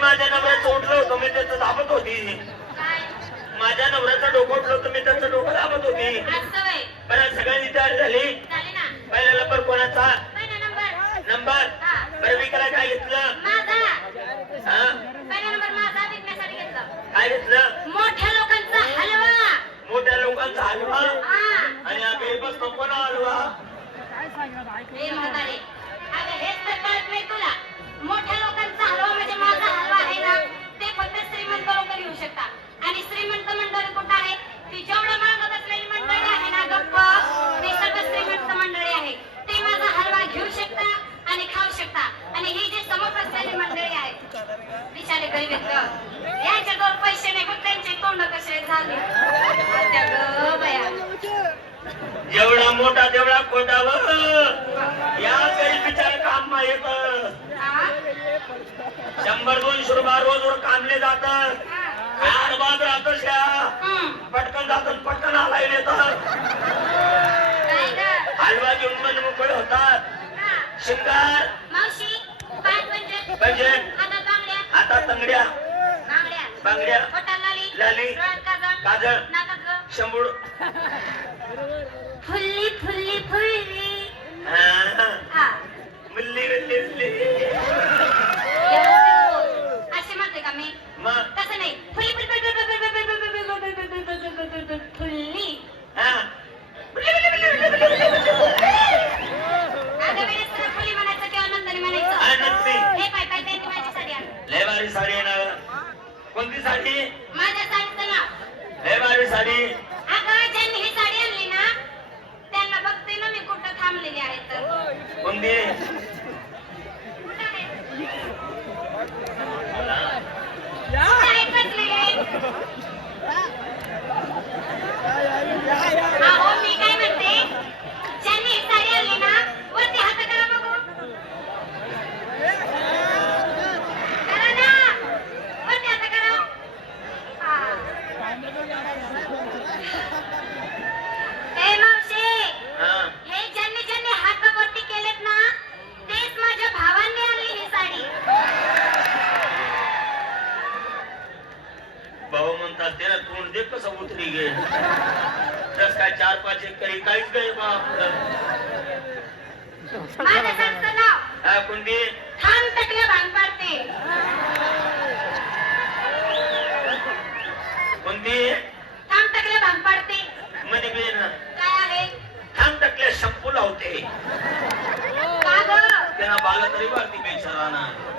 माझ्या नवऱ्याचं उठलं होतं मी त्याचं दाबत होती. माझ्या नवऱ्याचं डोकं उठलो होतं मी त्याचं डोकं दाबत होती. बरं सगळ्यांची तयार झाली? पहिला नंबर कोणाचा? नंबर? बरं विकायला काय घेतलं? हा? काय घेतलं? मोठ्या लोकांचा हलवा. मोठ्या लोकांचा हलवा. आणि आम्ही बसतो कोणा हलवा हे म्हणताय हेच तर मोठ्या लोकांचा गरीब आहेत. यांच्याजवळ पैसे नाही पण त्यांचे तोंड कसे झाले त्या गं बया जेवढा मोठा तेवढा खोटा व या काही बिचार काम येत? शंभर दोनशे रुपये रोज कामले जात हा. कार बाद राहत हम्म. पटकन जात पटकन आलाय येतात? हलवा घेऊन मन मोकळे होतात. शिंगार म्हणजे हातात तंगड्या. बांगड्या. लाली. काजळ. शंभूड फुल्ली फुल्ली फुल्ली. हा. हा. मुल्ली मुल्ली मुल्ली. अशी म्हणते का मी? मग? तसं नाही. फुल्ली फुल्ली फुल्ली फुल्ली फुल्ली हा. मुल्ली, मुल्ली, मुल्ली, मुल्ली, मुल्ली, मुल्ली, मुल्ली. अगं वेळेस तुला फुल्ली म्हणायचं किंवा नंतर म्हणायचं आनंदी. हे पाय पाय त्यांनी माझी साडी आण लय भारी साडी आहे ना कोणती साडी माझ्या साडीचं नाव लय भारी साडी. अगं ज्यांनी ही साडी आणली ना त्यांना बघते ना मी कुठं थांबलेली आहे तर. कोणती? कुठं आहे? कुठं आहे बसलेले? अहो, मी काय म्हणते ज्यांनी ही साडी आणली ना वरती हात करा बघू करा ना वरती हात करा हा. ए मावशी हा हे ज्यांनी ज्यांनी हात वरती केलेत ना तेच माझ्या भावांनी आणली ही साडी भाऊ म्हणतात ते ना तोंड दे कसं उतरी गे. तस काय चार पाच एकरी काहीच काही बाप हा कोणती? भांग पाडते भांग पाडते काय आहे? शंपू लावते ग? बाला तरी वाटते बेचाराना. हो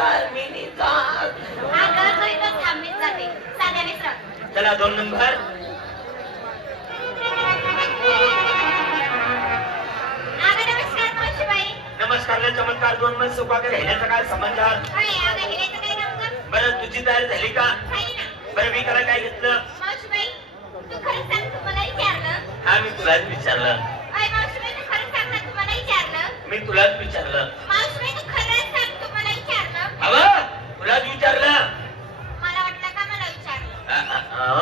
चाल दोन नंबर. नमस्कार चमत्कार. दोन मन सुखाकर ह्याचा काय कर बरं तुझी तयारी झाली का? बरं मी करा काय घेतलं? मावशीबाई तू खरंच सांग तू मला विचारलं? हा मी तुलाच विचारलं? मी तुलाच विचारलं मावशीबाई तू खरंच सांग तू मला विचारलं हवं तुलाच विचारलं मला वाटलं का मला विचारलं आ, आ, आ. मी तुलाच विचारलं मावशीबाई मी इकडे घेतलं का हा, माझं म्हणायचं हा. तू नाही का त्या बाबा खाली जाऊन वाग हा हा?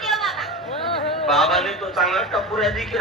देव बाबा. बाबाने तो चांगला टपुऱ्या देखील